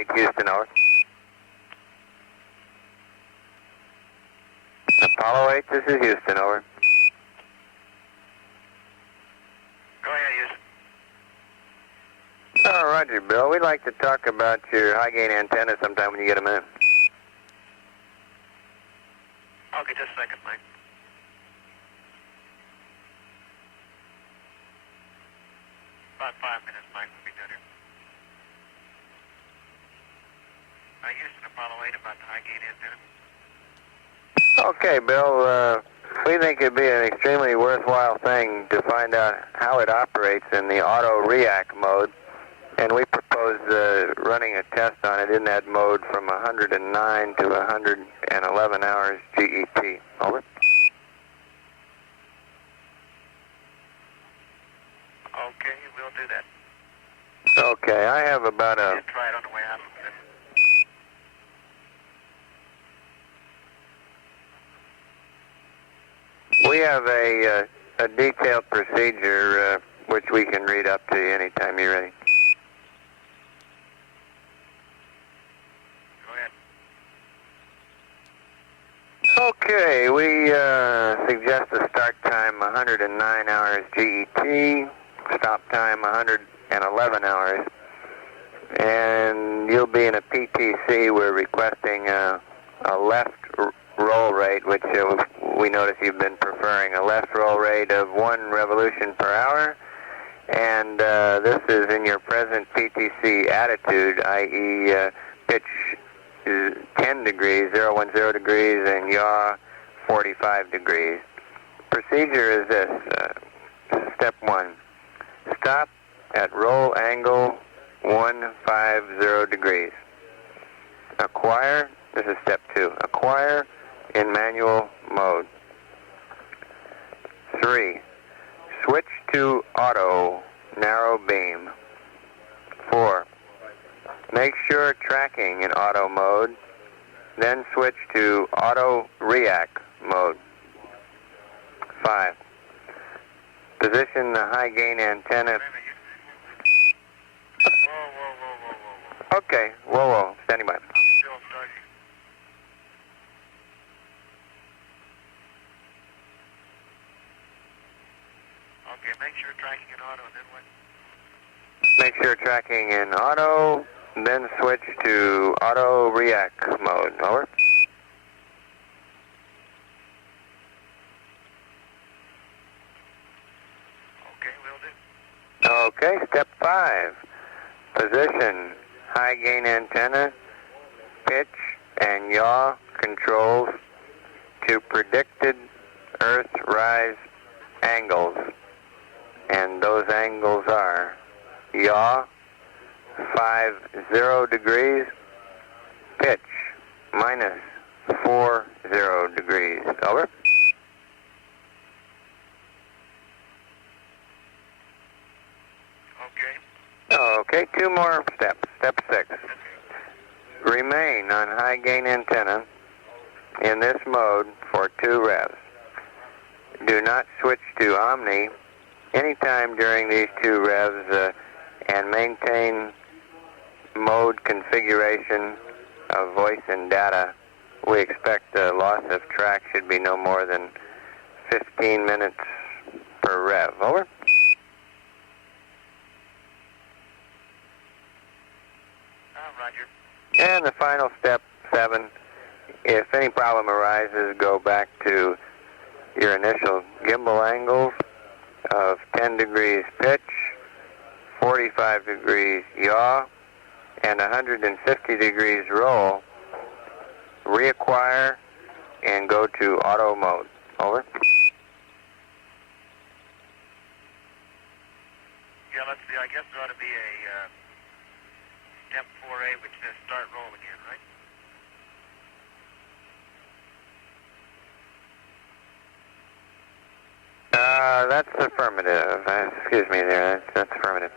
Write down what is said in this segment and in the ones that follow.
8, Houston, over. Apollo 8, this is Houston, over. Go ahead, Houston. Oh, roger, Bill. We'd like to talk about your high-gain antenna sometime when you get a minute. Okay, just a second, Mike. About 5 minutes, Mike, we'll be done here. Houston, Apollo 8 about the high-gain antenna. Okay, Bill. We think it'd be an extremely worthwhile thing to find out how it operates in the auto-react mode, and we propose running a test on it in that mode from 109 to 111 hours GET. Over. Okay, we'll do that. Okay, I have about a... Try it on the way out. We have a detailed procedure which we can read up to you anytime you're ready. Go ahead. Okay, we suggest a start time 109 hours GET, stop time 111 hours, and you'll be in a PTC. We're requesting a left roll rate, which we notice you've been preferring, a left roll rate of 1 revolution per hour, and this is in your present PTC attitude, i.e. pitch 10 degrees, 010 degrees, and yaw 45 degrees. Procedure is this. Step 1. Stop at roll angle 150 degrees. Acquire, this is step 2. Acquire in manual mode. 3. Switch to auto narrow beam. 4. Make sure tracking in auto mode, then switch to auto react mode. 5. Position the high gain antenna. Whoa. Okay, whoa, standing by. I'm still starting. Okay, make sure tracking in auto, and then what? Make sure tracking in auto, then switch to auto react mode. Over. Okay, will do. Okay, step 5. Position high gain antenna, pitch and yaw controls to predicted Earth rise angles. And those angles are yaw 50 degrees, pitch minus 40 degrees. Over. Okay, 2 more steps. Step 6. Remain on high gain antenna in this mode for 2 revs. Do not switch to Omni anytime during these 2 revs and maintain mode configuration of voice and data. We expect the loss of track should be no more than 15 minutes per rev. Over. Roger. And the final step 7, if any problem arises, go back to your initial gimbal angles of 10 degrees pitch, 45 degrees yaw, and 150 degrees roll. Reacquire and go to auto mode. Over. Yeah, let's see. I guess there ought to be a step 4A, which says start roll again, right? That's affirmative. Excuse me there. That's affirmative.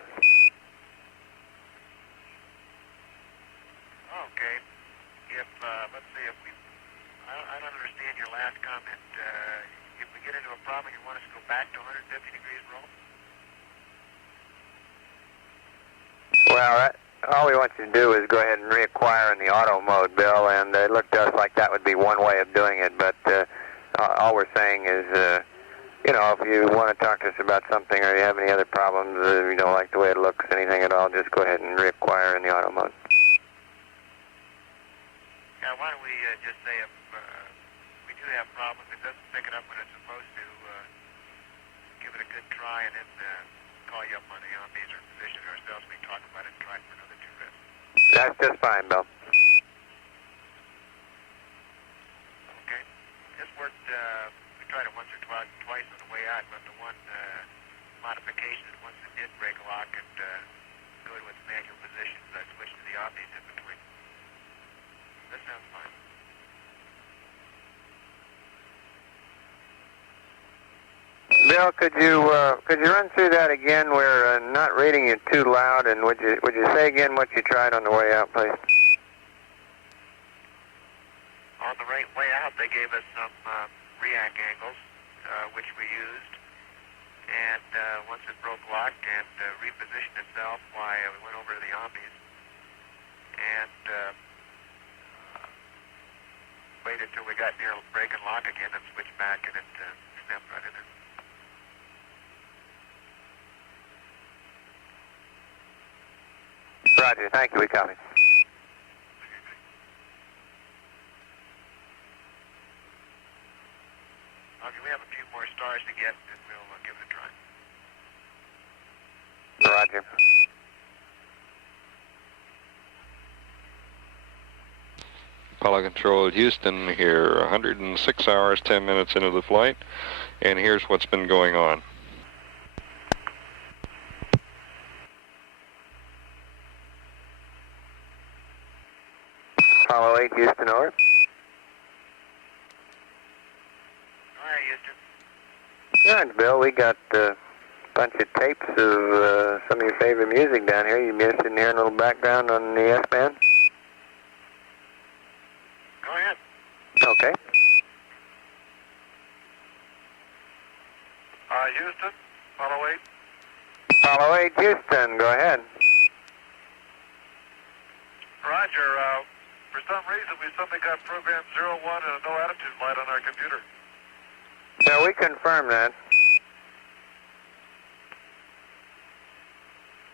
Okay. If, let's see, if we, I don't understand your last comment. If we get into a problem, you want us to go back to 150 degrees roll? Well, all we want you to do is go ahead and reacquire in the auto mode, Bill, and it looked to us like that would be one way of doing it, but all we're saying is, you know, if you want to talk to us about something or you have any other problems, you don't like the way it looks, anything at all, just go ahead and reacquire in the auto mode. Yeah, why don't we just say if we do have problems, it doesn't pick it up when it's supposed to, give it a good try and then call you up on the Omnis or position ourselves. We can talk about it and try it for another 2 reps. That's just fine, Bill. Okay. This worked, we tried it once or twice on the way out, but the one modification is once it did break a lock and go to its manual positions, I switched to the Omnis in between. That sounds fine. Bill, could you run through that again? We're not reading you too loud, and would you say again what you tried on the way out, please? On the way out, they gave us some react angles, which we used, and once it broke lock and repositioned itself, why we went over to the Omnis and waited till we got near break and lock again and switched back, and it snapped right in there. Roger, thank you, we copy. Okay, we have a few more stars to get, and we'll give it a try. Roger. Apollo Control Houston here, 106 hours, 10 minutes into the flight, and here's what's been going on. Apollo 8, Houston, over. Hi, Houston. Good, Bill. We got a bunch of tapes of some of your favorite music down here. You interested in hearing a little background on the S-band? Go ahead. Okay. Houston, Apollo 8. Apollo 8, Houston, go ahead. Roger. For some reason, we suddenly got program 01 and a no attitude light on our computer. Yeah, we confirm that.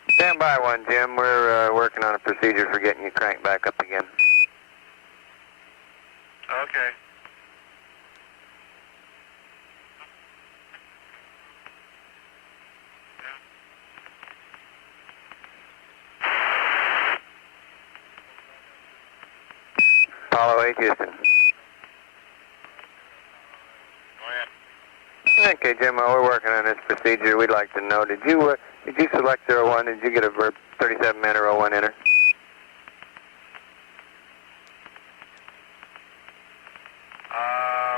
Stand by one, Jim. We're working on a procedure for getting you cranked back up again. Okay. Apollo 8, Houston. Go ahead. Okay, Jim, while we're working on this procedure, we'd like to know, did you select 01? Did you get a verb 37 man or 01 enter?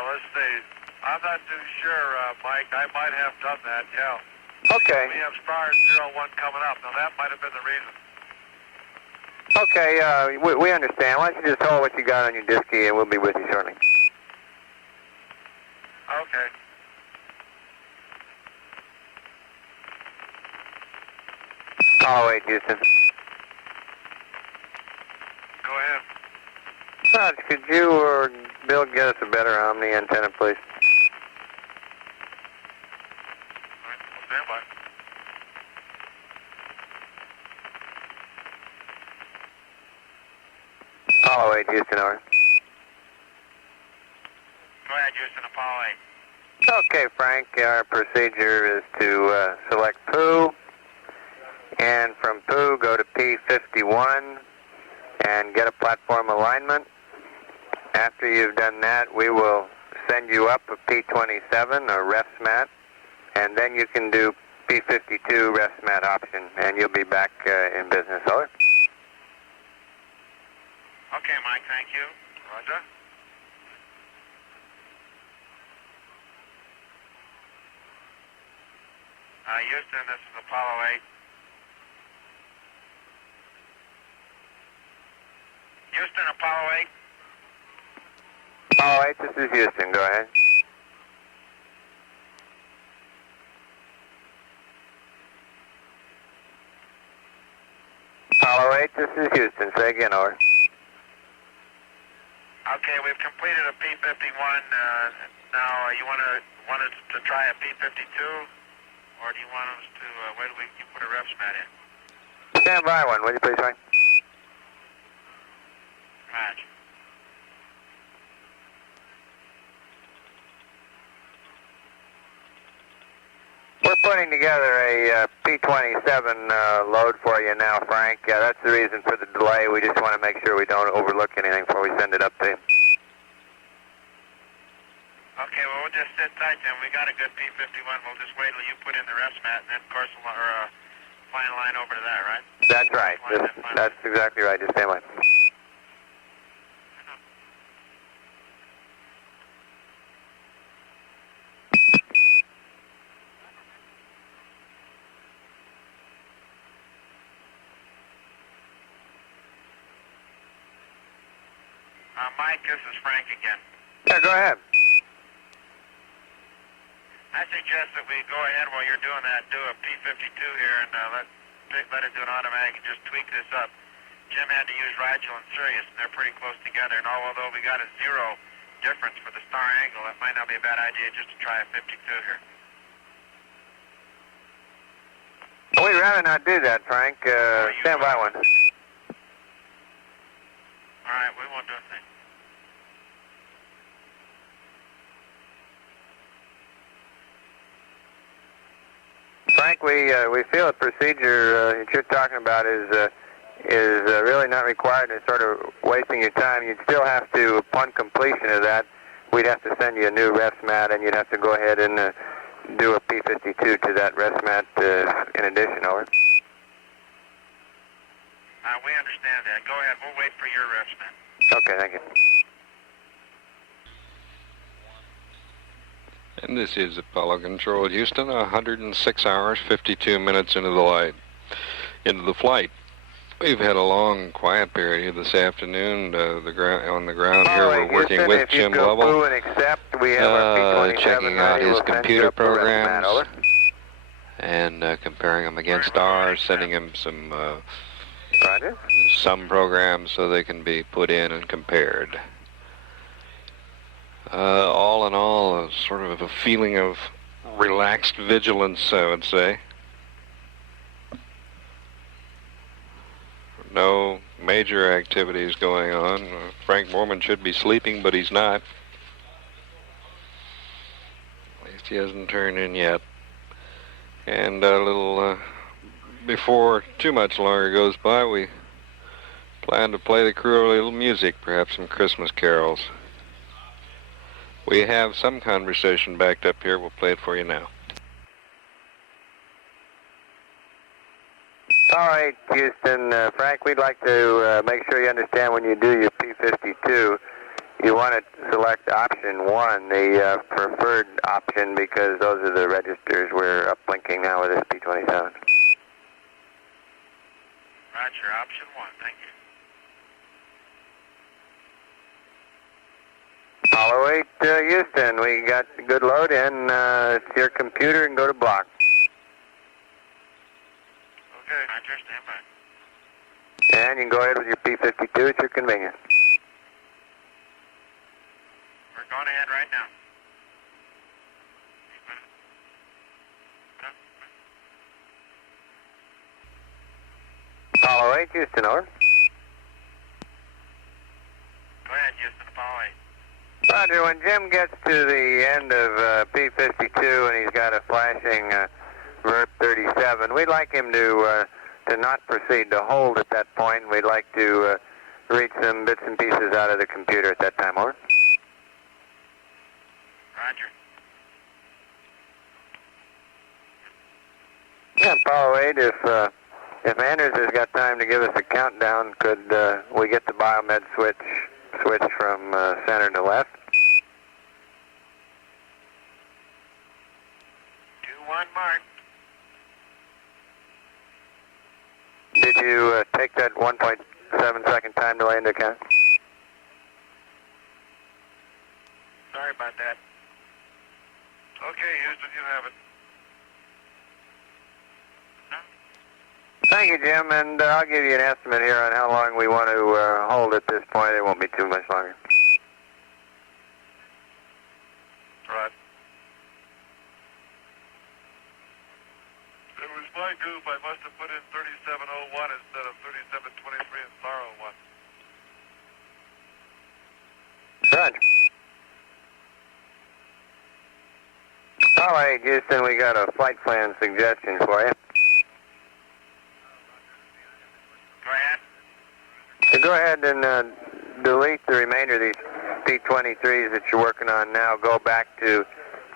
Let's see. I'm not too sure, Mike. I might have done that, yeah. Okay. We have stars 01 coming up. Now, that might have been the reason. Okay, we understand. Why don't you just hold what you got on your DSKY and we'll be with you shortly. Okay. Apollo 8, Houston. Go ahead. Raj, could you or Bill get us a better Omni antenna, please? All right, we'll stand by. Apollo 8, Houston, over. Go ahead, Houston, Apollo 8. Okay, Frank, our procedure is to select POO, and from POO go to P51 and get a platform alignment. After you've done that, we will send you up a P27 or refs mat, and then you can do P52 refs mat option, and you'll be back in business. Over. Okay, Mike, thank you. Roger. Houston, this is Apollo 8. Houston, Apollo 8. Apollo 8, this is Houston. Go ahead. Apollo 8, this is Houston. Say again, over. Okay, we've completed a P-51. Now, you want us to try a P-52, or do you want us to wait till you put a refs mat in? Stand by one, will you please, Frank? Roger. We're putting together a P-27 load for you now, Frank. That's the reason for the delay. We just want to make sure we don't overlook anything before we send it up to you. Okay, well, we'll just sit tight then. We got a good P-51. We'll just wait till you put in the refs mat, and then, of course, we'll flying line over to that, right? That's right. That's exactly right. Just stand by. Mike, this is Frank again. Yeah, go ahead. I suggest that we go ahead while you're doing that, do a P-52 here, and let it do an automatic and just tweak this up. Jim had to use Rigel and Sirius, and they're pretty close together, and although we got a 0 difference for the star angle, it might not be a bad idea just to try a 52 here. We'd rather not do that, Frank. Stand by one. All right, we won't do a thing. Frank, we feel the procedure that you're talking about is really not required and sort of wasting your time. You'd still have to, upon completion of that, we'd have to send you a new refs mat, and you'd have to go ahead and do a P-52 to that refs mat in addition, over. We understand that. Go ahead. We'll wait for your refs mat. Okay, thank you. And this is Apollo Control Houston, 106 hours, 52 minutes into the flight. We've had a long, quiet period this afternoon. On the ground here, we're working Houston, with Jim Lovell, and accept, we have our P-27 checking out his computer programs over. and comparing them against ours, sending him some Roger. some programs so they can be put in and compared. All in all, sort of a feeling of relaxed vigilance, I would say. No major activities going on. Frank Borman should be sleeping, but he's not. At least he hasn't turned in yet. And a little before too much longer goes by, we plan to play the crew a little music, perhaps some Christmas carols. We have some conversation backed up here. We'll play it for you now. All right, Houston. Frank, we'd like to make sure you understand when you do your P-52, you want to select option 1, the preferred option, because those are the registers we're uplinking now with this P-27. Roger. Option 1. Thank you. Apollo 8, Houston, we got a good load in. It's your computer and go to block. Okay. Roger, stand by. And you can go ahead with your P-52 at your convenience. We're going ahead right now. Apollo 8, Houston, over. Go ahead, Houston, Apollo 8. Roger, when Jim gets to the end of P-52 and he's got a flashing VERP 37, we'd like him to not proceed, to hold at that point. We'd like to read some bits and pieces out of the computer at that time, over. Roger. Yeah, Apollo 8, if Anders has got time to give us a countdown, could we get the biomed switch from center to left? 2-1 mark. Did you take that 1.7 second time delay into account? Sorry about that. Okay, Houston, you have it. Thank you, Jim, and I'll give you an estimate here on how long we want to hold at this point. It won't be too much longer. Right. It was my goof. I must have put in 3701 instead of 3723 and SAR 01. Roger. All right, Houston, we got a flight plan suggestion for you. Go ahead. So go ahead and delete the remainder of these P-23s that you're working on now. Go back to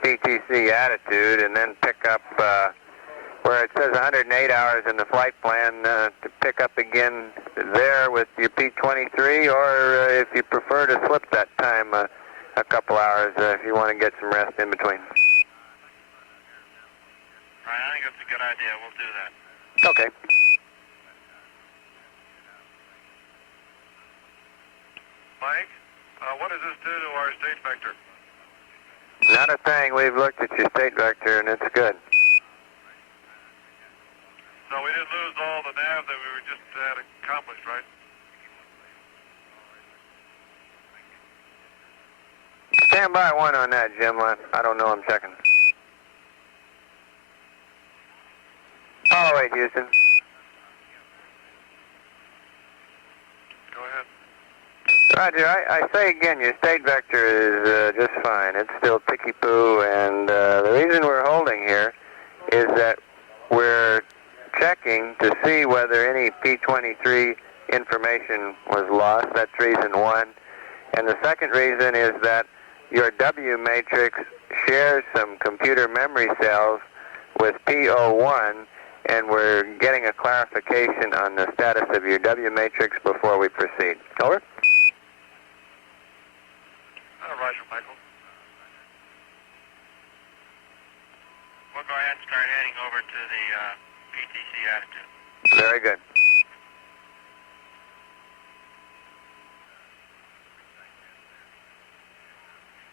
PTC attitude and then pick up where it says 108 hours in the flight plan to pick up again there with your P-23, or if you prefer to slip that time a couple hours if you want to get some rest in between. All right, I think that's a good idea. We'll do that. Okay. Mike, what does this do to our state vector? Not a thing. We've looked at your state vector and it's good. So we didn't lose all the nav that we were just had accomplished, right? Stand by one on that, Jim. I don't know. I'm checking. All right, Houston. Go ahead. Roger, I say again, your state vector is just fine. It's still ticky-poo, and the reason we're holding here is that we're checking to see whether any P-23 information was lost. That's reason one. And the second reason is that your W matrix shares some computer memory cells with P01, and we're getting a clarification on the status of your W matrix before we proceed. Over. Roger, Michael. We'll go ahead and start heading over to the PTC attitude. Very good.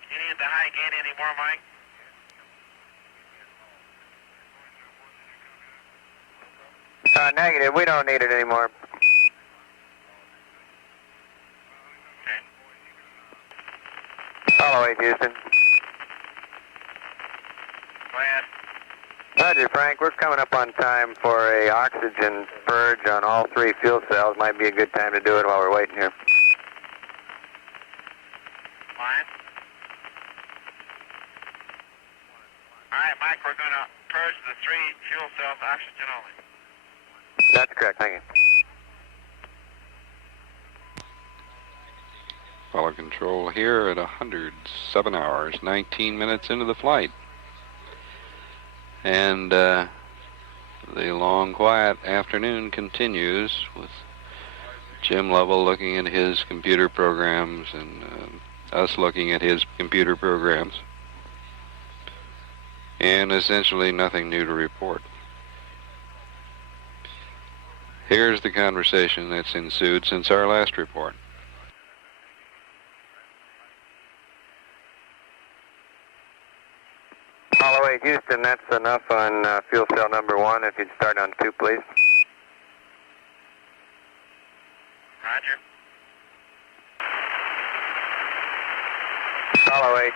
You need the high gain anymore, Mike? Negative. We don't need it anymore. Follow it, Houston. Go ahead. Roger, Frank. We're coming up on time for a oxygen purge on all three fuel cells. Might be a good time to do it while we're waiting here. Fine. All right, Mike, we're going to purge the three fuel cells oxygen only. That's correct. Thank you. Follow control here at 107 hours, 19 minutes into the flight. And the long, quiet afternoon continues with Jim Lovell looking at his computer programs and us looking at his computer programs. And essentially nothing new to report. Here's the conversation that's ensued since our last report. Follow it, Houston. That's enough on fuel cell number one. If you'd start on 2, please. Roger. Follow 8,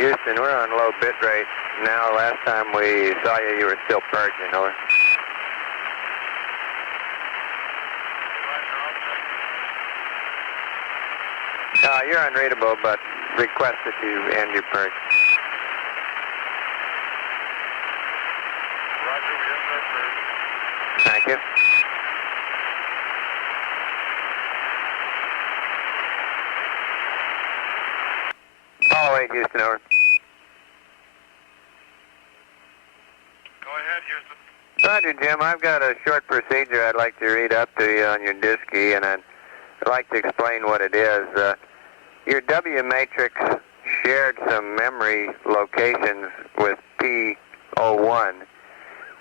Houston. We're on low bit rate now. Last time we saw you, you were still purging. Over. You're unreadable, but request that you end your purge. Roger, we have that purge. Thank you. Follow 8, Houston. Over. Go ahead, Houston. Roger, Jim. I've got a short procedure I'd like to read up to you on your DSKY, and I'd like to explain what it is. Your W matrix shared some memory locations with P01.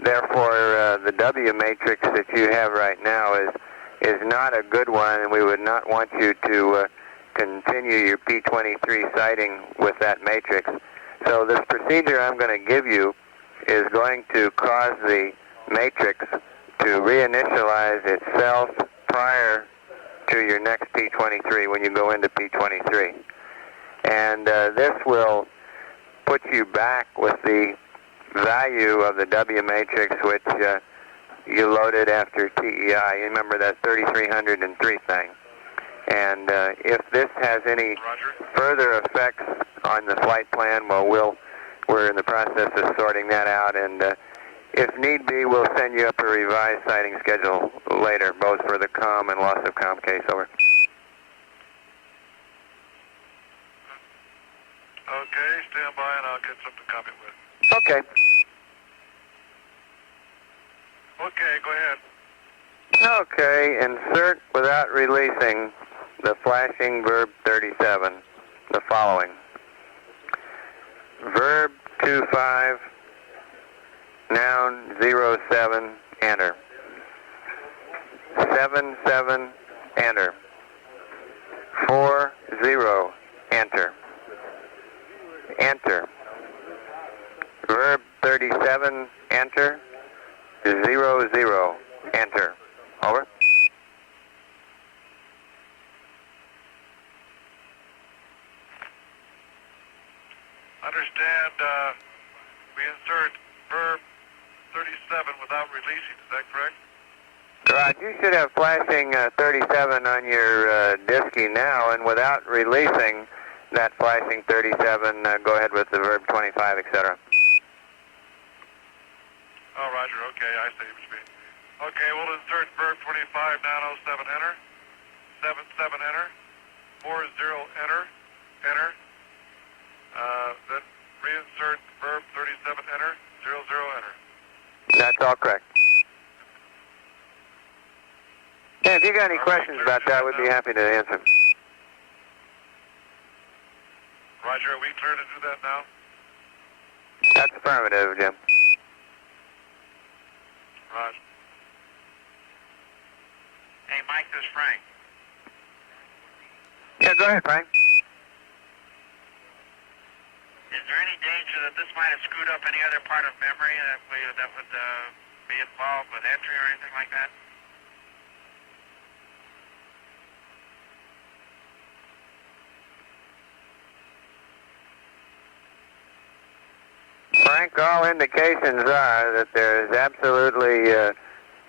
Therefore, the W matrix that you have right now is not a good one, and we would not want you to continue your P23 sighting with that matrix. So this procedure I'm going to give you is going to cause the matrix to reinitialize itself prior to your next P23 when you go into P23. And this will put you back with the value of the W matrix which you loaded after TEI. You remember that 3303 thing. And if this has any further effects on the flight plan, well, we're in the process of sorting that out, and if need be, we'll send you up a revised sighting schedule later, both for the comm and loss of comm case. Over. Okay, stand by and I'll get something to comment with. Okay. Okay, go ahead. Okay, insert without releasing the flashing verb 37, the following. Verb 25, noun 07, enter. 77, enter. 40, enter. Enter. Verb 37, enter. 00, enter. Over. Understand, we insert verb 37 without releasing, is that correct? Right, you should have flashing 37 on your DSKY now, and without releasing that flashing 37, go ahead with the verb 25, etc. Oh, Roger, okay, I see what you mean. Okay, we'll insert verb 25, noun 07, enter. 77, enter. 40, enter. Enter. Then reinsert verb 37, enter. 00, enter. That's all correct. Yeah, if you got any questions about that, we'd be happy to answer. Roger, are we clear to do that now? That's affirmative, Jim. Roger. Hey, Mike, this is Frank. Yeah, go ahead, Frank. Is there any danger that this might have screwed up any other part of memory that would be involved with entry or anything like that? Frank, all indications are that there is absolutely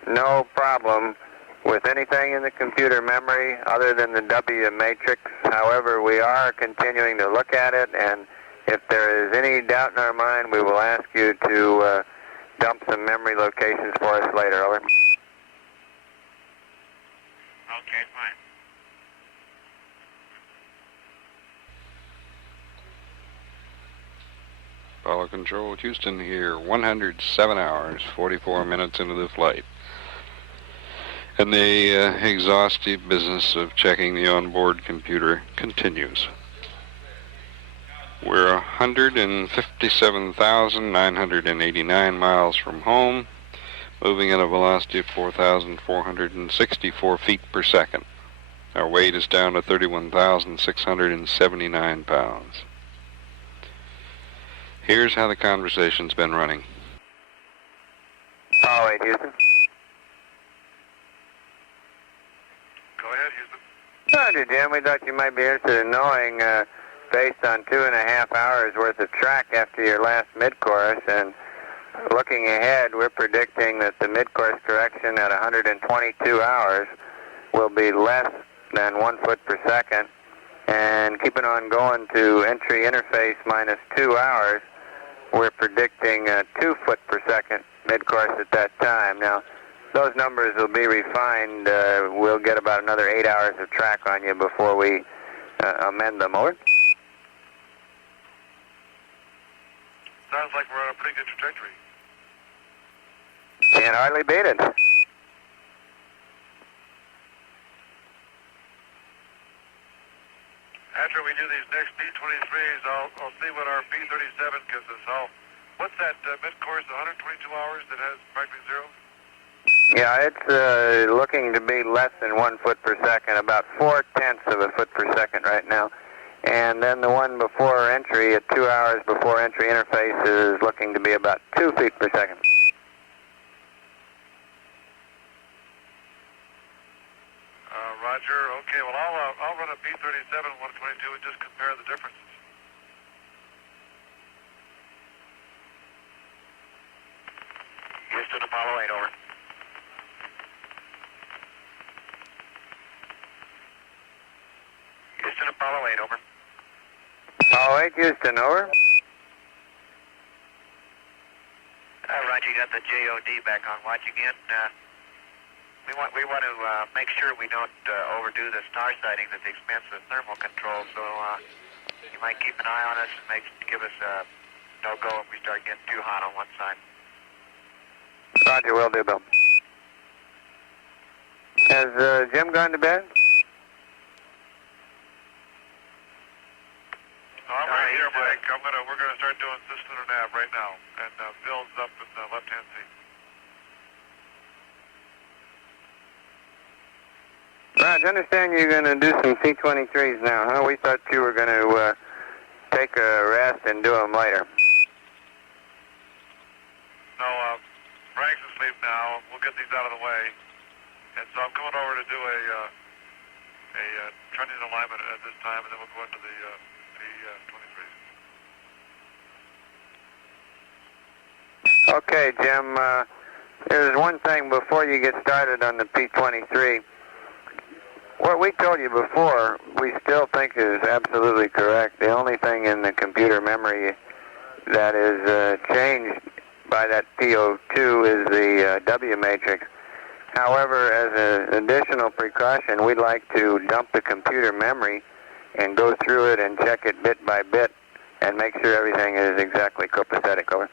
no problem with anything in the computer memory other than the W matrix. However, we are continuing to look at it, and if there is any doubt in our mind, we will ask you to dump some memory locations for us later. Over. Okay, fine. Apollo Control, Houston here, 107 hours, 44 minutes into the flight. And the exhaustive business of checking the onboard computer continues. We're 157,989 miles from home, moving at a velocity of 4,464 feet per second. Our weight is down to 31,679 pounds. Here's how the conversation's been running. Apollo 8, Houston. Go ahead, Houston. Roger, Jim. We thought you might be interested in knowing, based on 2.5 hours worth of track after your last mid-course, and looking ahead, we're predicting that the mid-course correction at 122 hours will be less than 1 foot per second, and keeping on going to entry interface minus 2 hours, we're predicting 2 foot per second mid-course at that time. Now, those numbers will be refined. We'll get about another 8 hours of track on you before we amend them. Over. Sounds like we're on a pretty good trajectory. Can't hardly beat it. After we do these next P23s, I'll see what our P37 gives us. What's that mid-course, 122 hours that has practically zero? Yeah, it's looking to be less than 1 foot per second, about 0.4 of a foot per second right now. And then the one before entry, at 2 hours before entry interface, is looking to be about 2 feet per second. Roger. Okay, well, I'll run a P-37 122 and just compare the differences. Houston, Apollo 8, over. Houston, Apollo 8, over. Apollo 8, Houston, over. Roger, you got the JOD back on watch again. We want to make sure we don't overdo the star sighting at the expense of thermal control, so you might keep an eye on us and give us a no-go if we start getting too hot on one side. Roger, will do, Bill. Has Jim gone to bed? No, I'm right here, Mike. We're gonna start doing system or nav right now, and Bill's up in the left-hand seat. Raj, I understand you're going to do some P-23s now, huh? We thought you were going to take a rest and do them later. No, Frank's asleep now. We'll get these out of the way. And so I'm coming over to do a trending alignment at this time, and then we'll go into the P-23s. Okay, Jim, there's one thing before you get started on the P-23. What we told you before, we still think is absolutely correct. The only thing in the computer memory that is changed by that PO2 is the W matrix. However, as an additional precaution, we'd like to dump the computer memory and go through it and check it bit by bit and make sure everything is exactly copacetic. Over.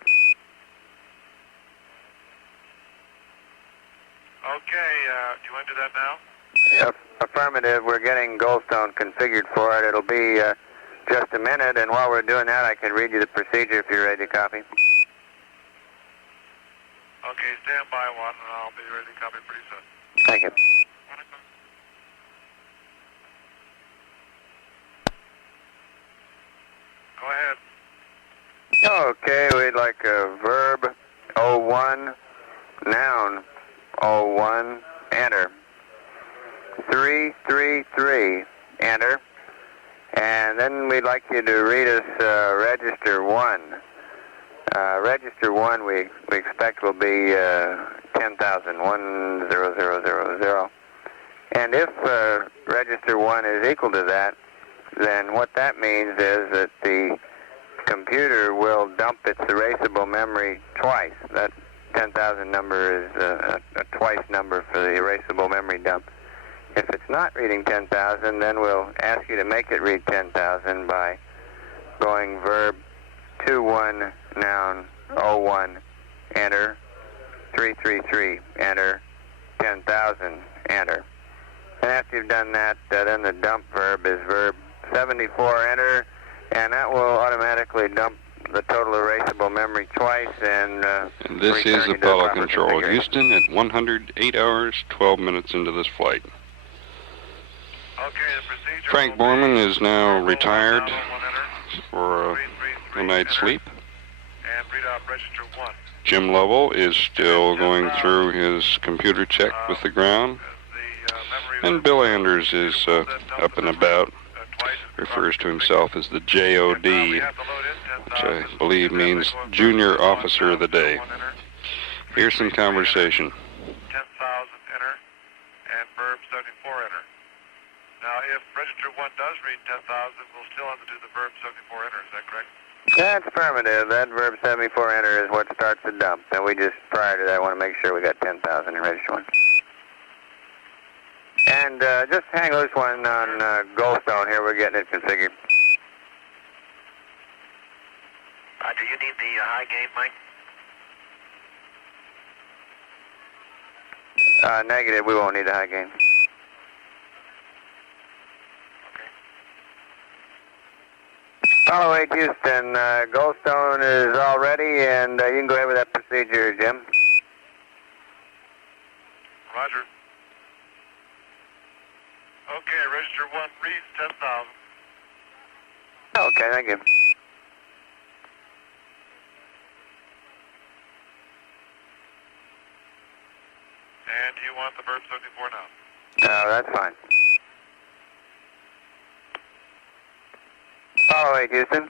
Okay, do you want to do that now? Affirmative. We're getting Goldstone configured for it. It'll be just a minute, and while we're doing that, I can read you the procedure if you're ready to copy. Okay, stand by one, and I'll be ready to copy pretty soon. Thank you. Go ahead. Okay, we'd like a verb 01, noun 01, enter. 333, enter. And then we'd like you to read us register 1. Register 1 we expect will be 10,000, 10000. And if register 1 is equal to that, then what that means is that the computer will dump its erasable memory twice. That 10,000 number is a twice number for the erasable memory dump. If it's not reading 10,000, then we'll ask you to make it read 10,000 by going verb 21, noun 01, enter. 333, enter. 10,000, enter. And after you've done that, then the dump verb is verb 74, enter, and that will automatically dump the total erasable memory twice and this is Apollo Control, Houston at 108 hours, 12 minutes into this flight. Okay, the procedure. Frank Borman is now retired for a night's sleep. And read out register 1. Jim Lovell is still going through his computer check with the ground. And Bill Anders is up and about, refers to himself as the JOD, which I believe means Junior Officer of the Day. Here's some conversation. 10,000, enter, and verb 74, enter. Now, if register 1 does read 10,000, we'll still have to do the verb 74, enter. Is that correct? That's affirmative. That verb 74, enter, is what starts the dump. And we just, prior to that, want to make sure we got 10,000 in register 1. And just hang loose one on Goldstone here. We're getting it configured. Do you need the high gain, Mike? Negative. We won't need the high gain. Apollo 8 Houston, Goldstone is all ready, and you can go ahead with that procedure, Jim. Roger. Okay, register 1 reads 10,000. Okay, thank you. And you want the verb 74 now? That's fine. Follow 8, Houston.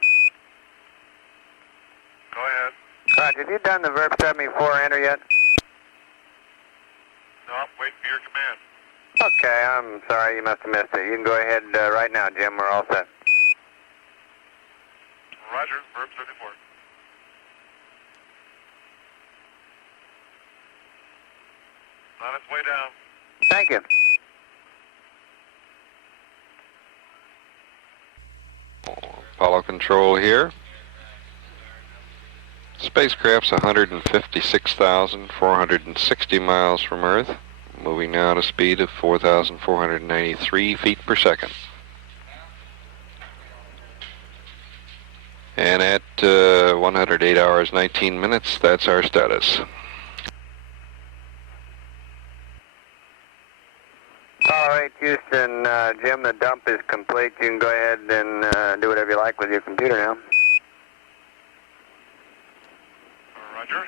Go ahead. Roger, have you done the Verb 74 enter yet? No, I'm waiting for your command. Okay, I'm sorry, you must have missed it. You can go ahead right now, Jim. We're all set. Roger, Verb 74. On its way down. Thank you. Apollo Control here. Spacecraft's 156,460 miles from Earth, moving now at a speed of 4,493 feet per second. And at 108 hours 19 minutes, that's our status. Follow 8, Houston. Jim, the dump is complete. You can go ahead and do whatever you like with your computer now. Roger.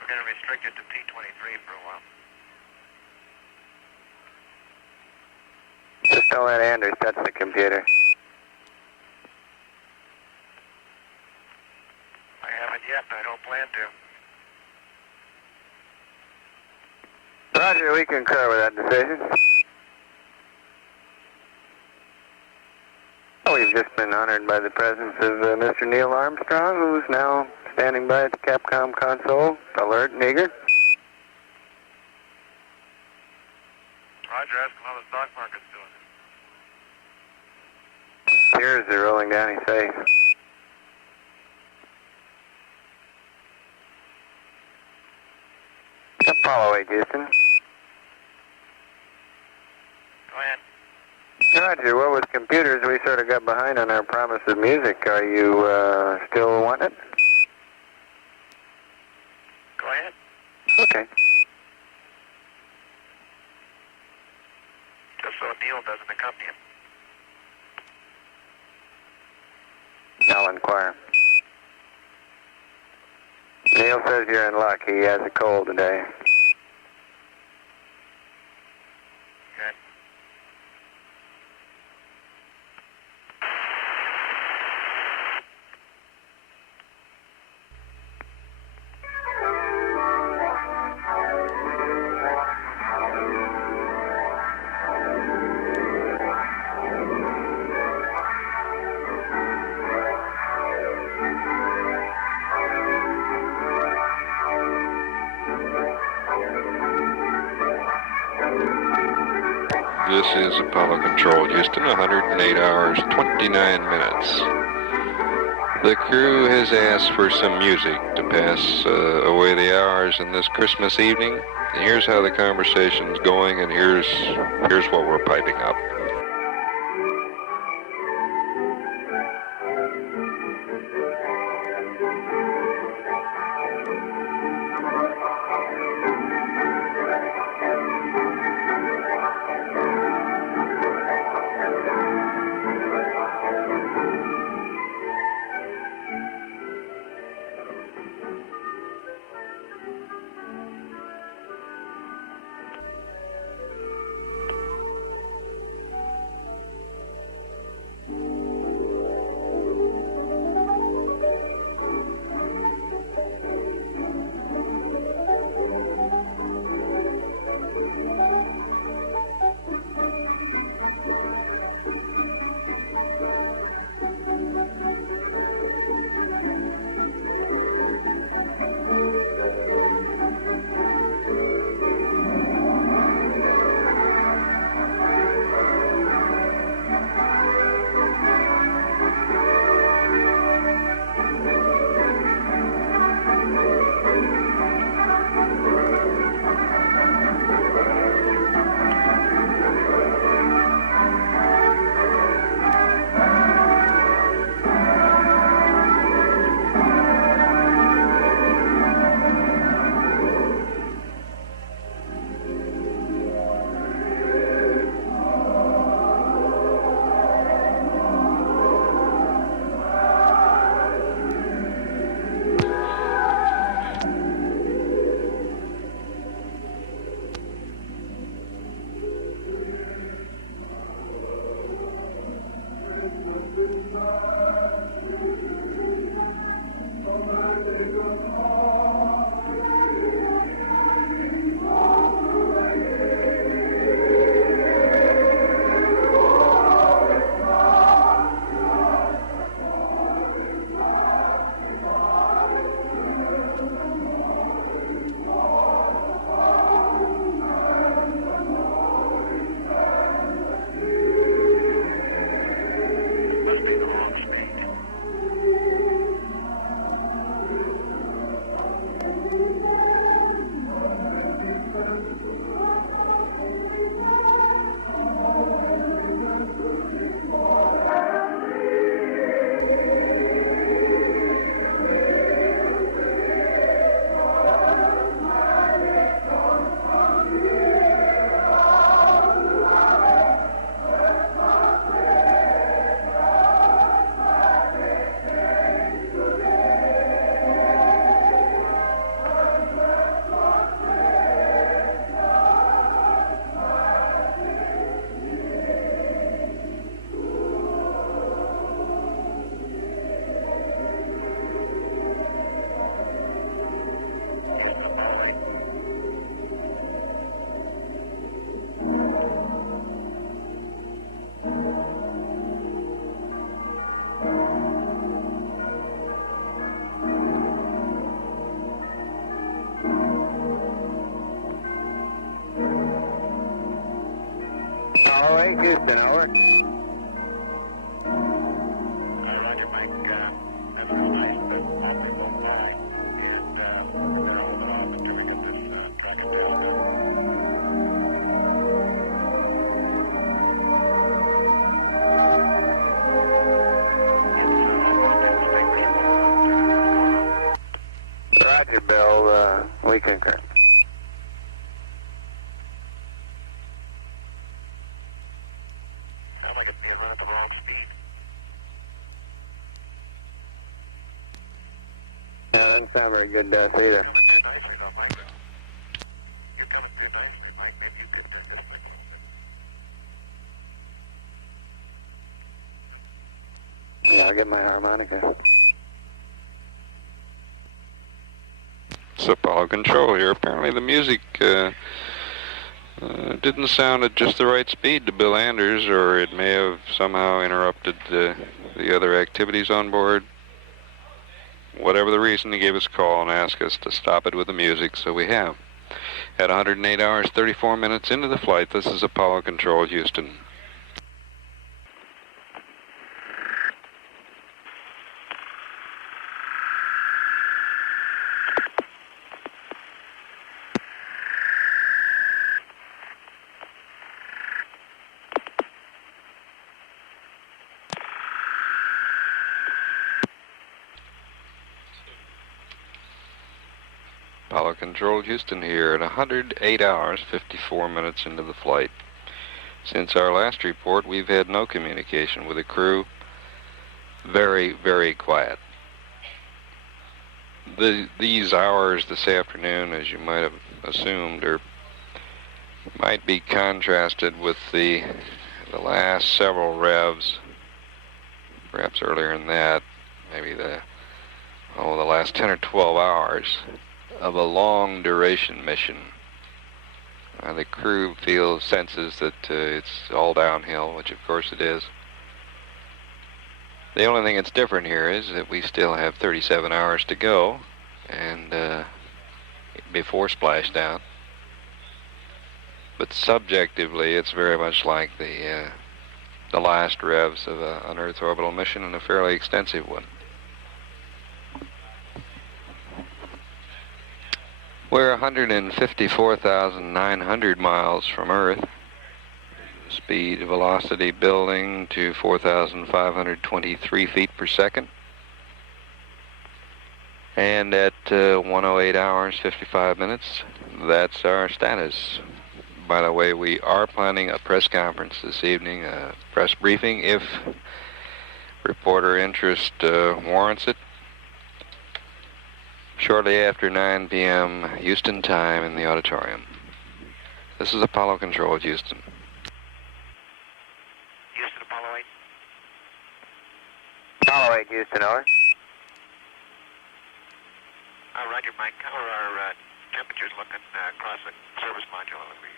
We're going to restrict it to P23 for a while. Just don't let Anders touch the computer. I haven't yet, and I don't plan to. Roger, we concur with that decision. We've just been honored by the presence of Mr. Neil Armstrong, who's now standing by at the Capcom console, alert and eager. Roger, ask him how the stock market's doing. Tears are rolling down his face. Apollo 8, Houston. Go ahead. Roger, well, with computers, we sort of got behind on our promise of music. Are you still wanting it? Go ahead. Okay. Just so Neil doesn't accompany him. I'll inquire. Neil says you're in luck. He has a cold today. Okay. This is Apollo Control, Houston, 108 hours, 29 minutes. The crew has asked for some music to pass away the hours in this Christmas evening. And here's how the conversation's going, and here's what we're piping up. Must be the wrong stage. All right, Houston, over. Roger, Mike. That was nice, but awfully won't fly. And we're going to hold it off until we get this traffic down. Roger, Bill. We concur. Sound like it's being run at the wrong speed. Yeah, that doesn't sound very good to us either. You're coming too nicely on my ground. You're coming too nicely, Mike. Maybe you could this bit. Yeah, I'll get my harmonica. It's Apollo Control here. Apparently the music didn't sound at just the right speed to Bill Anders, or it may have somehow interrupted the other activities on board. Whatever the reason, he gave us a call and asked us to stop it with the music, so we have. At 108 hours, 34 minutes into the flight, this is Apollo Control, Houston. Apollo Control, Houston here at 108 hours, 54 minutes into the flight. Since our last report, we've had no communication with the crew. Very, very quiet. These hours this afternoon, as you might have assumed, might be contrasted with the last several revs, perhaps earlier than that, maybe the last 10 or 12 hours of a long duration mission. The crew senses that it's all downhill, which of course it is. The only thing that's different here is that we still have 37 hours to go, and before splashdown. But subjectively, it's very much like the last revs of an Earth orbital mission, and a fairly extensive one. We're 154,900 miles from Earth. Speed velocity building to 4,523 feet per second. And at 108 hours, 55 minutes, that's our status. By the way, we are planning a press conference this evening, a press briefing, if reporter interest warrants it. Shortly after 9 p.m. Houston time in the auditorium. This is Apollo Control, Houston. Houston, Apollo 8. Apollo 8, Houston, over. Roger, Mike. How are our temperatures looking across the service module? Are we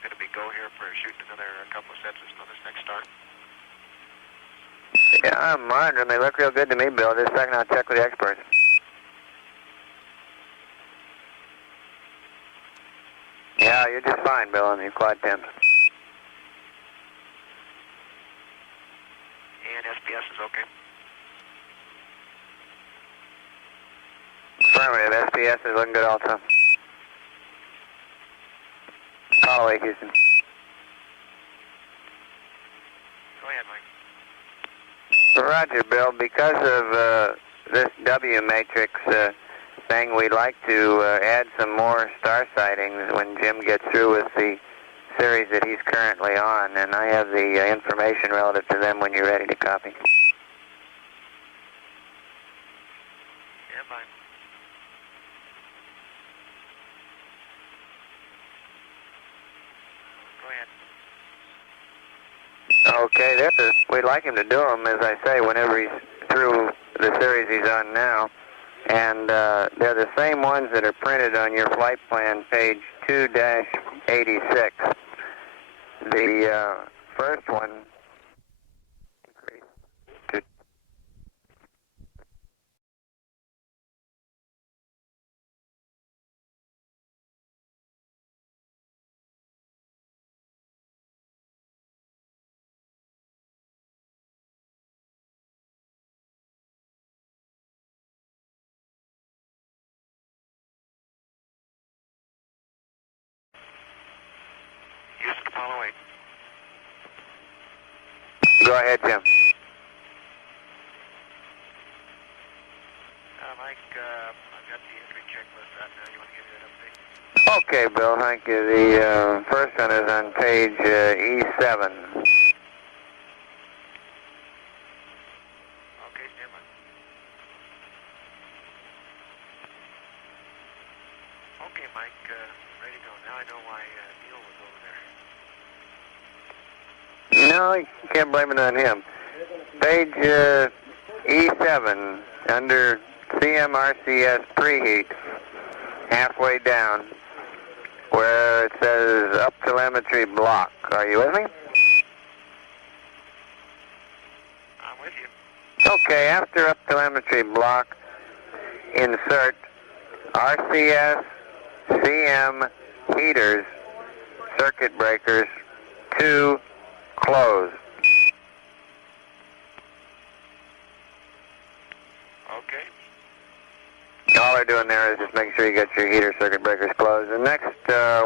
going to be go here for shooting another couple of sets on this next start? Yeah, I'm monitoring. They look real good to me, Bill. Just a second, I'll check with the experts. Yeah, you're just fine, Bill, on the quad temps. And SPS is okay? Affirmative. SPS is looking good also. Apollo 8, Houston. Go ahead, Mike. Roger, Bill. Because of this W matrix thing, we'd like to add some more star sightings when Jim gets through with the series that he's currently on, and I have the information relative to them when you're ready to copy. Yeah, fine. Go ahead. Okay, we'd like him to do them, as I say, whenever he's through the series he's on now. And they're the same ones that are printed on your flight plan, page 2-86. The first one to Houston, Apollo 8. go ahead, Jim. Mike, I've got the entry checklist out now. You want to give me an update? Okay, Bill, thank you. The first one is on page E7. Okay, stand by. Okay, Mike, ready to go. Now I know why Neil was over there. No, you can't blame it on him. Page E7, under CMRCS preheat, halfway down, where it says up telemetry block. Are you with me? I'm with you. Okay, after up telemetry block, insert RCS CM heaters, circuit breakers, 2, close. Okay. All they're doing there is just making sure you get your heater circuit breakers closed. The next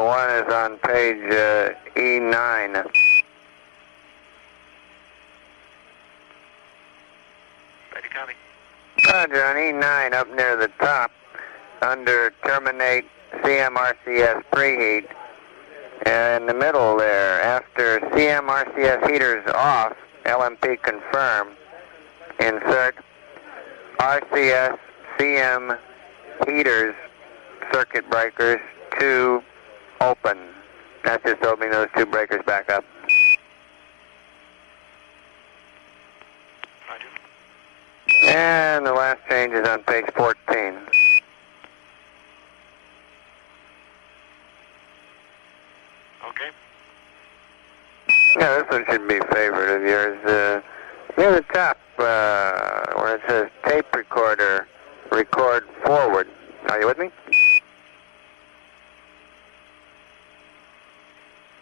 one is on page E9. Ready, copy. Roger, on E9 up near the top, under terminate CMRCS preheat, in the middle there, after CMRCS heaters off, LMP confirm, insert RCS CM heaters, circuit breakers, 2, open. That's just opening those 2 breakers back up. Roger. And the last change is on page 14. Okay. Yeah, this one should be a favorite of yours. Near the top, where it says tape recorder, record forward. Are you with me?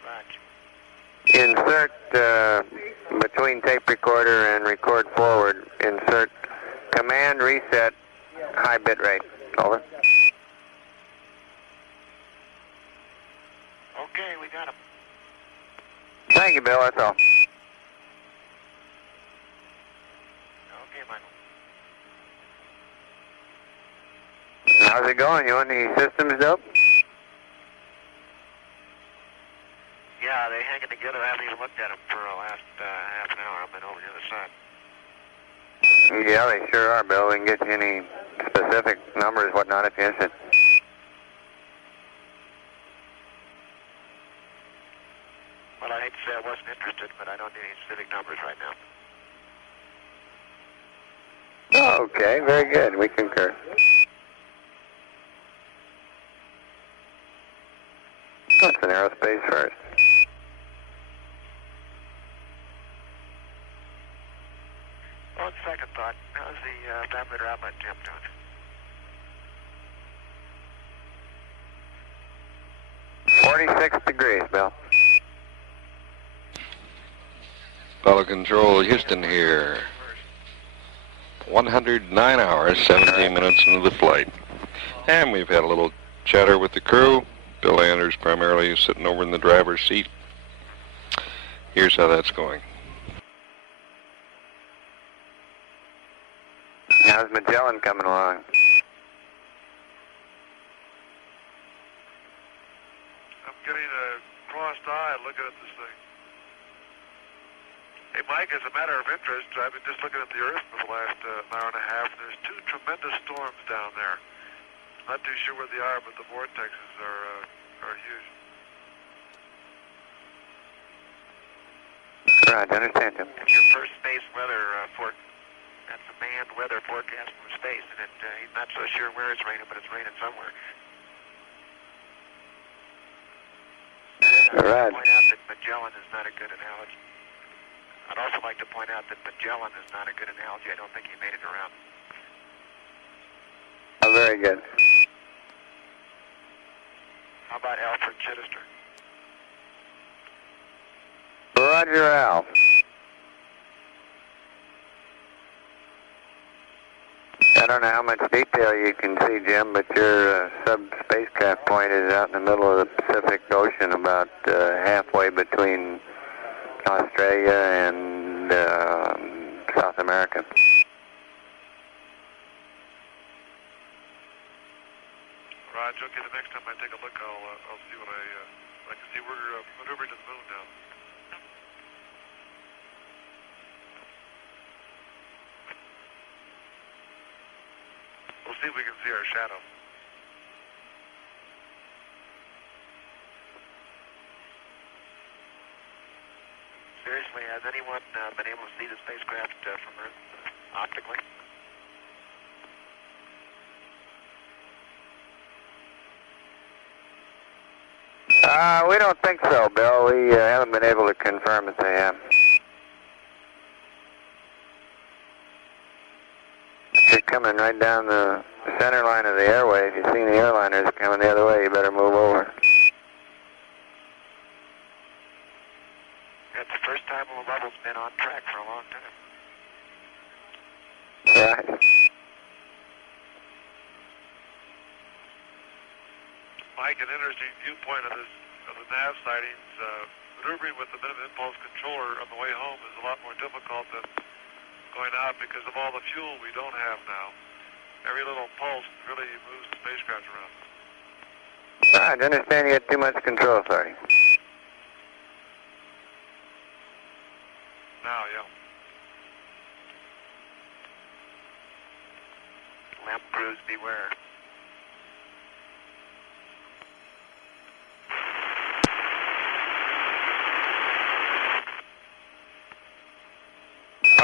Roger. Insert, between tape recorder and record forward, insert command reset high bit rate. Over. Okay, we got him. Thank you, Bill. That's all. Okay, Michael. How's it going? You want any systems dope? Yeah, they hanging together. I haven't even looked at them for the last half an hour. I've been over the other side. Yeah, they sure are, Bill. We can get you any specific numbers, whatnot, if you're interested. Well, I hate to say I wasn't interested, but I don't need any specific numbers right now. Okay, very good. We concur. That's an aerospace first. On second thought, how's the evaporator outlet temp doing? .46 degrees, Bill. Apollo Control, Houston here. 109 hours, 17 minutes into the flight. And we've had a little chatter with the crew. Bill Anders primarily sitting over in the driver's seat. Here's how that's going. How's Magellan coming along? I'm getting a crossed eye looking at this thing. Hey, Mike, as a matter of interest, I've been just looking at the Earth for the last hour and a half, and there's two tremendous storms down there. Not too sure where they are, but the vortexes are huge. Right, understand him. It's your first space weather that's a manned weather forecast from space, and he's not so sure where it's raining, but it's raining somewhere. All right. I'd point out that Magellan is not a good analogy. I'd also like to point out that Magellan is not a good analogy. I don't think he made it around. Oh, very good. How about Alfred Chittister? Roger, Al. I don't know how much detail you can see, Jim, but your sub-spacecraft point is out in the middle of the Pacific Ocean, about halfway between Australia and South America. Roger, okay, the next time I take a look, I'll see what I can see. We're maneuvering to the moon now. We'll see if we can see our shadow. Seriously, has anyone been able to see the spacecraft from Earth optically? We don't think so, Bill. We haven't been able to confirm that they have. You're coming right down the center line of the airway. If you've seen the airliners coming the other way, you better move over. That's the first time the level's been on track for a long time. Yeah. Mike, an interesting viewpoint of the nav sightings. Maneuvering with the minimum impulse controller on the way home is a lot more difficult than going out because of all the fuel we don't have now. Every little pulse really moves the spacecraft around. Right, I understand you had too much control authority. Now, yeah. Lamp crews beware.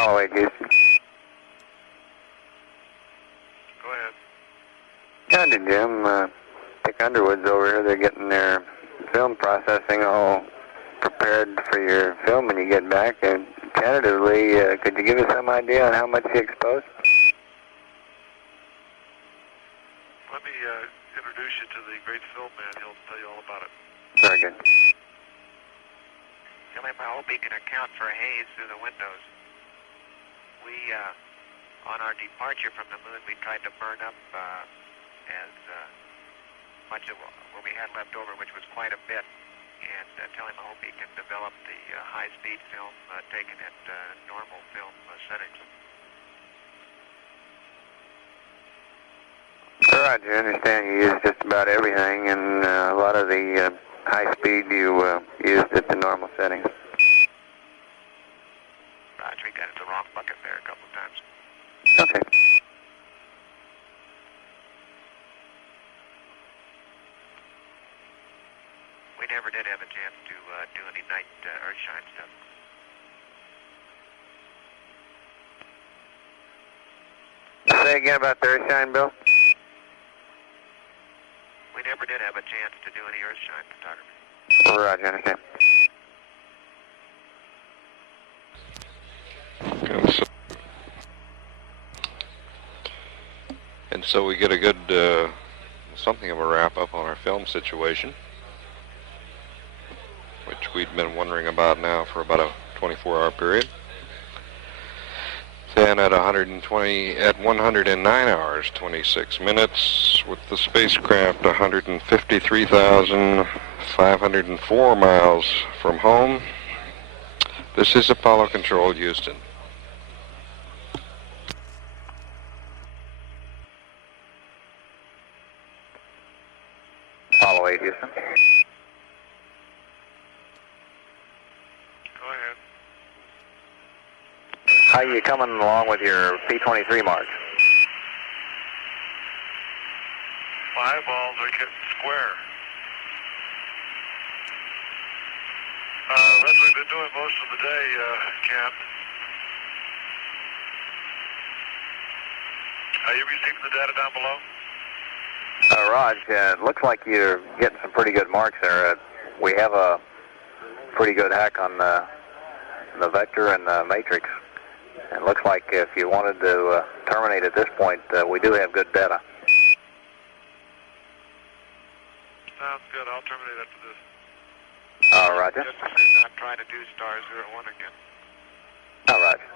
Oh, wait, Houston. Go ahead. Howdy, Jim. Dick Underwood's over here. They're getting their film processing all prepared for your film when you get back. And tentatively, could you give us some idea on how much you exposed? Let me introduce you to the great film man. He'll tell you all about it. Very good. Tell him I hope he can account for haze through the windows. We, on our departure from the moon, we tried to burn up as much of what we had left over, which was quite a bit. And tell him I hope he can develop the high-speed film taken at normal film settings. Roger, I understand you use just about everything, and a lot of the high speed you used at the normal settings. Roger, we got in the wrong bucket there a couple of times. Okay. We never did have a chance to do any night earthshine stuff. Say again about the Earthshine, Bill? We never did have a chance to do any Earthshine photography. Roger, understand. And so we get a good, something of a wrap-up on our film situation, which we'd been wondering about now for about a 24-hour period. Then at 109 hours, 26 minutes, with the spacecraft 153,504 miles from home. This is Apollo Control, Houston. Apollo 8, Houston. Go ahead. How are you coming along with your P-23 marks? My eyeballs are getting square. That's what we've been doing most of the day, Ken. Are you receiving the data down below? Raj, it looks like you're getting some pretty good marks there. We have a pretty good hack on the vector and the matrix. It looks like if you wanted to terminate at this point, we do have good data. Sounds good. I'll terminate after this. Roger. Just as soon not trying to do star 01 again. Roger.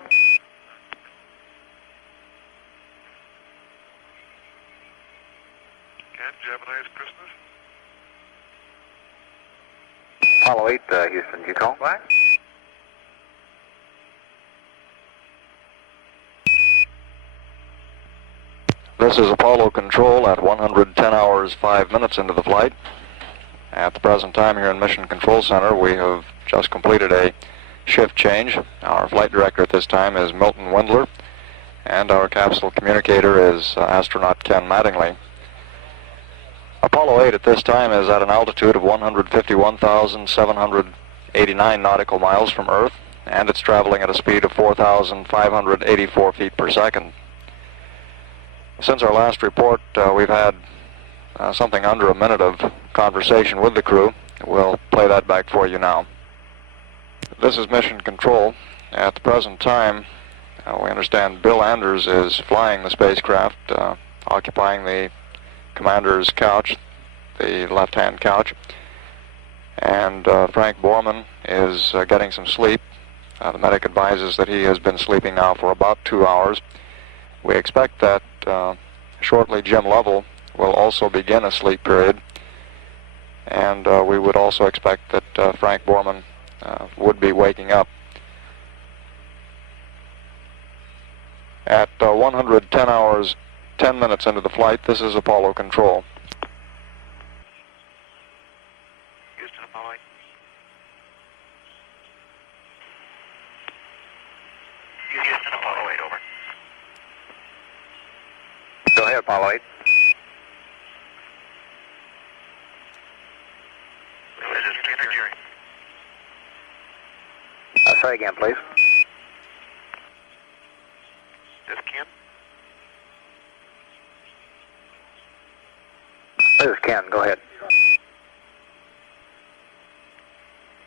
Ken, did you have a nice Christmas? Apollo 8, Houston, did you call? What? This is Apollo Control at 110 hours 5 minutes into the flight. At the present time here in Mission Control Center, we have just completed a shift change. Our flight director at this time is Milton Wendler, and our capsule communicator is astronaut Ken Mattingly. Apollo 8 at this time is at an altitude of 151,789 nautical miles from Earth, and it's traveling at a speed of 4,584 feet per second. Since our last report, we've had something under a minute of conversation with the crew. We'll play that back for you now. This is Mission Control. At the present time, we understand Bill Anders is flying the spacecraft, occupying the commander's couch, the left-hand couch, and Frank Borman is getting some sleep. The medic advises that he has been sleeping now for about 2 hours. We expect that shortly Jim Lovell will also begin a sleep period, and we would also expect that Frank Borman would be waking up. At 110 hours 10 minutes into the flight, this is Apollo Control. Houston, Apollo 8. Houston, Apollo 8, over. Go ahead, Apollo 8. This is Ken or Jerry. Say again, please. This is Ken? This is Ken. Go ahead.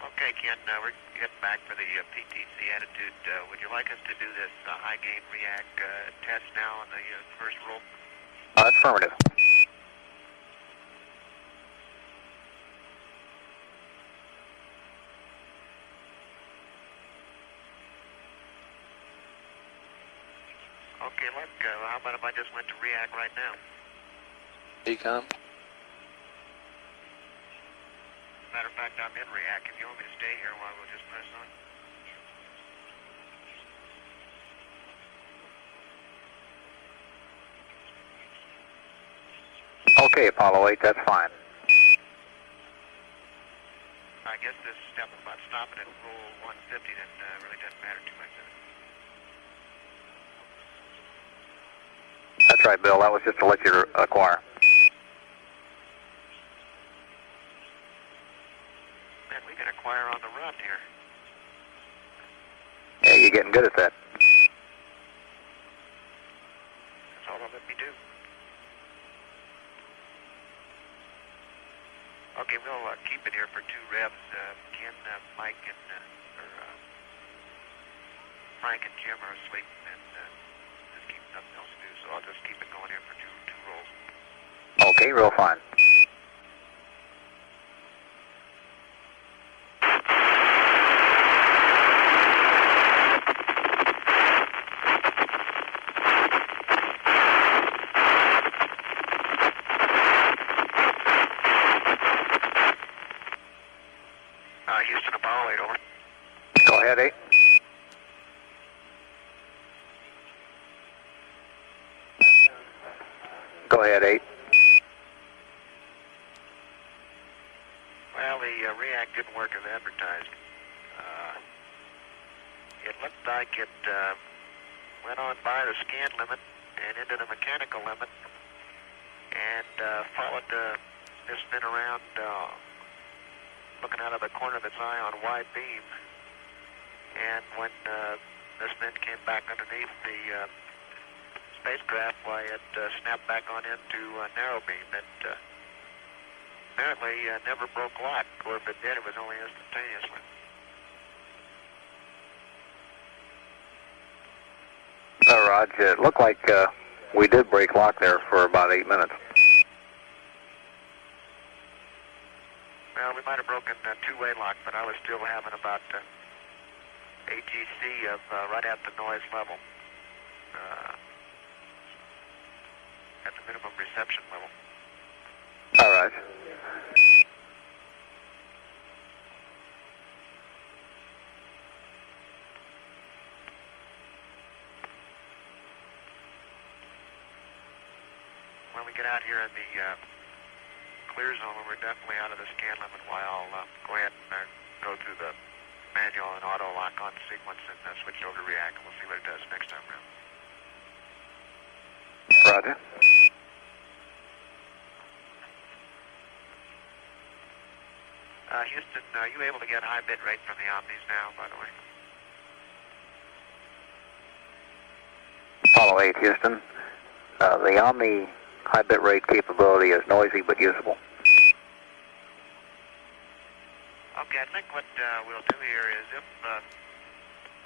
Okay, Ken, we're getting back for the PTC attitude. Would you like us to do this high gain react test now on the first roll? That's affirmative. Okay, look, how about if I just went to react right now? Econ. Matter of fact, I'm in react. If you want me to stay here while we'll just press on. Okay, Apollo 8, that's fine. I guess this step about stopping at roll 150 then really doesn't matter too much. That's right, Bill. That was just to let you acquire. Man, we can acquire on the run here. Yeah, you're getting good at that. That's all Okay, we'll keep it here for 2 revs. Ken, Mike, and Frank and Jim are asleep, and just keep nothing else to do, so I'll just keep it going here for two rolls. Okay, real fine. Houston, Apollo 8, over. Go ahead, 8. Go ahead, 8. Well, the react didn't work as advertised. It looked like it went on by the scan limit and into the mechanical limit and followed this spin around looking out of the corner of its eye on wide beam. And when this spin came back underneath the spacecraft, why it snapped back on into narrow beam. It apparently never broke lock, or if it did, it was only instantaneously. Roger. It looked like we did break lock there for about 8 minutes. Well, we might have broken two-way lock, but I was still having about AGC of right at the noise level, at the minimum reception level. All right. When we get out here in the clear zone, when we're definitely out of the scan limit, why I'll go ahead and go through the manual and auto lock on sequence and switch over to react, and we'll see what it does next time around. Roger. Houston, are you able to get high bit rate from the Omnis now, by the way? Apollo 8, Houston. The Omni high bit rate capability is noisy but usable. Okay, I think what we'll do here is if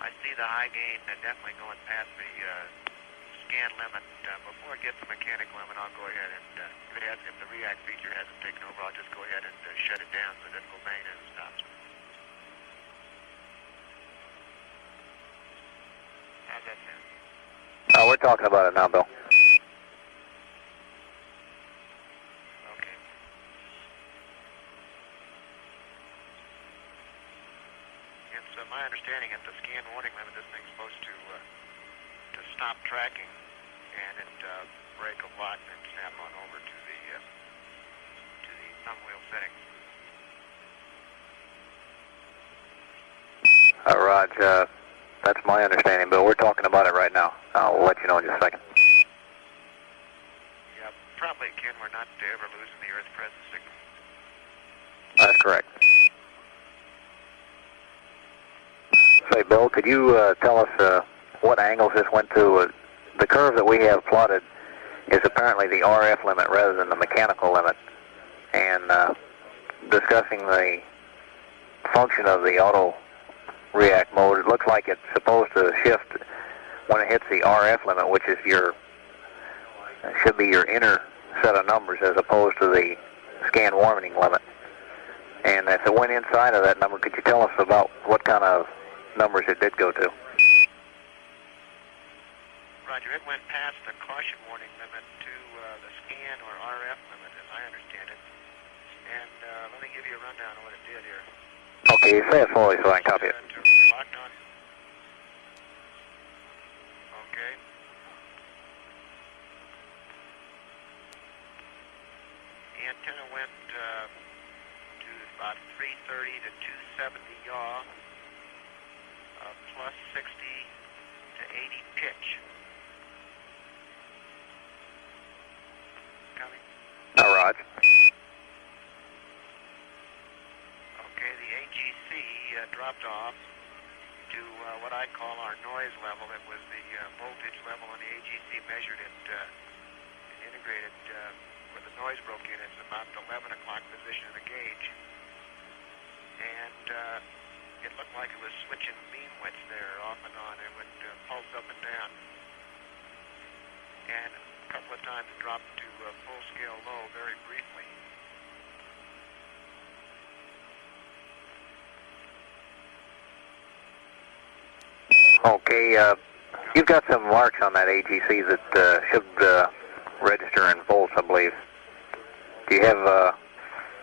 I see the high gain definitely going past the scan limit, before it gets to mechanical limit, I'll go ahead and, if the react feature hasn't taken over, I'll just go ahead and shut it down so it doesn't go bang and it stops. How's that sound? We're talking about it now, Bill. Okay. It's my understanding at the scan warning limit, this thing's supposed to stop tracking and it break a lock and snap on over to the thumb wheel settings. Roger. That's my understanding, Bill. We're talking about it right now. I'll let you know in just a second. Yeah, probably, Ken, we're not ever losing the Earth presence signal. That's correct. Say, Bill, could you tell us what angles this went to? The curve that we have plotted is apparently the RF limit rather than the mechanical limit. And discussing the function of the auto react mode, it looks like it's supposed to shift when it hits the RF limit, which is should be your inner set of numbers as opposed to the scan warning limit. And if it went inside of that number, could you tell us about what kind of numbers it did go to? Roger, it went past the caution warning limit to the scan or RF limit, as I understand it. And let me give you a rundown of what it did here. Okay, say it slowly so I can copy it. Locked on. Okay. The antenna went to about 330 to 270 yaw, plus 60 to 80 pitch. Coming. Roger. Okay, the AGC dropped off to what I call our noise level. It was the voltage level, and the AGC measured it and integrated where the noise broke in. It's about the 11 o'clock position of the gauge. And it looked like it was switching beam widths there off and on. It would pulse up and down. And a couple of times it dropped to full scale low very briefly. Okay, you've got some marks on that AGC that should register in volts, I believe. Do you have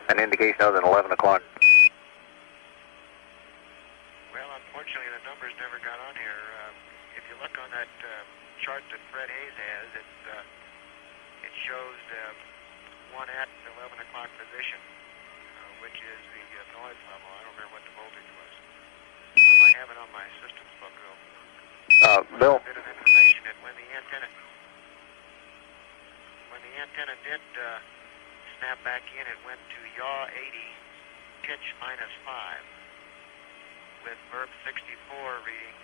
an indication other than 11 o'clock? Well, unfortunately, the numbers never got on here. If you look on that chart that Fred Hayes has, it shows one at 11 o'clock position, which is the noise level. I don't remember what the voltage was. I might have it on my systems book, though. Bill? A bit of information that when the antenna did snap back in, it went to yaw 80, pitch -5, with verb 64 reading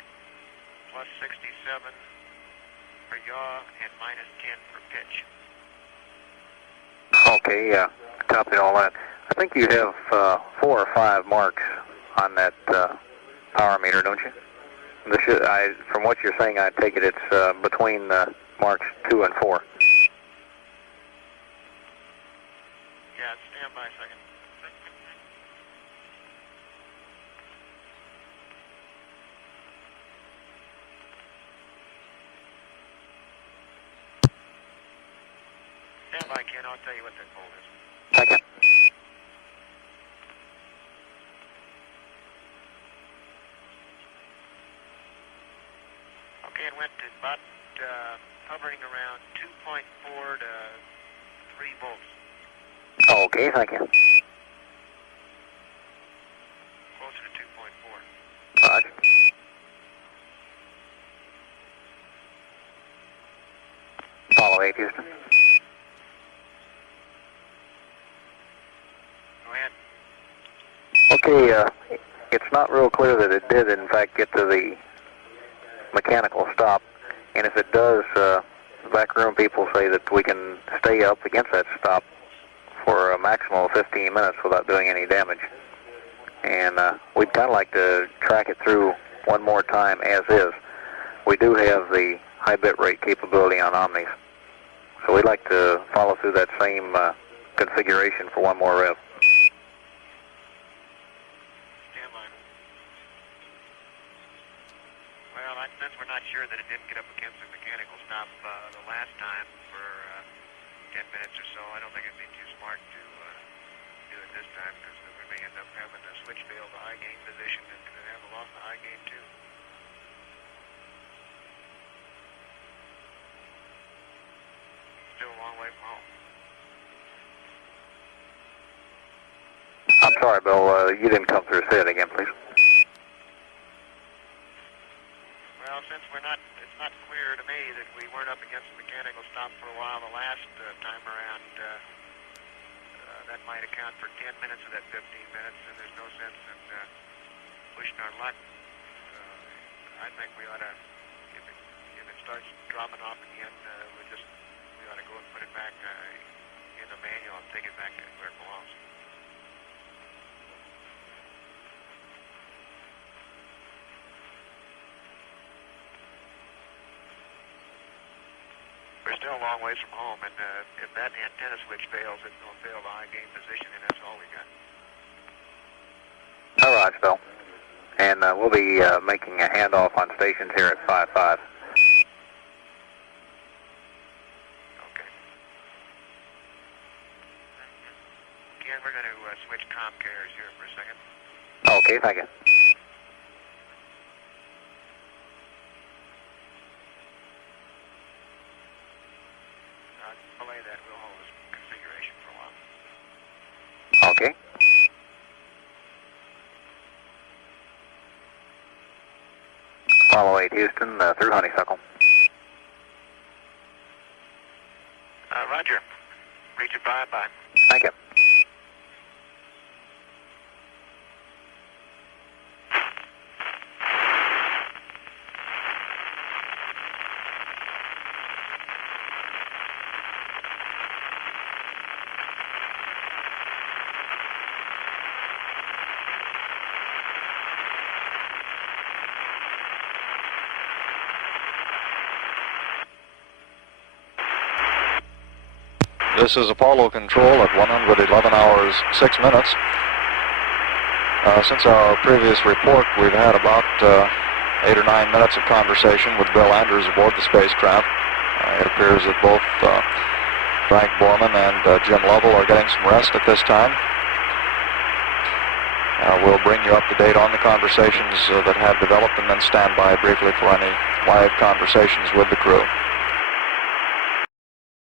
plus 67 for yaw and -10 for pitch. Okay, yeah, copied all that. I think you have 4 or 5 marks on that power meter, don't you? From what you're saying, I take it it's between marks 2 and 4. Yeah, stand by a second. Stand by, Ken. I'll tell you what that volt is. Second. Okay, it went to about hovering around 2.4 to 3 volts. Okay, thank you. Closer to 2.4. Roger. Follow 8, Houston. Go ahead. Okay, it's not real clear that it did in fact get to the mechanical stop, and if it does, the backroom people say that we can stay up against that stop for a maximum of 15 minutes without doing any damage. And we'd kind of like to track it through one more time as is. We do have the high bit rate capability on Omnis, so we'd like to follow through that same configuration for one more rev. Stand by. Well, since we're not sure that it didn't get up against the mechanical stop the last time for 10 minutes or so, I don't think it'd be too smart to do it this time, because we may end up having to switch fail to high gain position and have a loss of high gain too. Still a long way from home. I'm sorry, Bill, you didn't come through. Say it again, please. Well, since it's not clear to me that we weren't up against the mechanical stop for a while the last time around, that might account for 10 minutes of that 15 minutes, and there's no sense in pushing our luck. I think we ought to, if it starts dropping off again, we ought to go and put it back in the manual and take it back to where it belongs. We're still a long ways from home, and if that antenna switch fails, it's going to fail the high gain position, and that's all we got. All right, Bill. And we'll be making a handoff on stations here at 5-5. Okay. Again, we're going to switch comm carriers here for a second. Okay, thank you. Belay that. We'll hold this configuration for a while. Okay. Follow 8 Houston through Honeysuckle. Roger. Reach it bye-bye. Thank you. This is Apollo Control at 111 hours, 6 minutes. Since our previous report, we've had about 8 or 9 minutes of conversation with Bill Andrews aboard the spacecraft. It appears that both Frank Borman and Jim Lovell are getting some rest at this time. We'll bring you up to date on the conversations that have developed and then stand by briefly for any live conversations with the crew.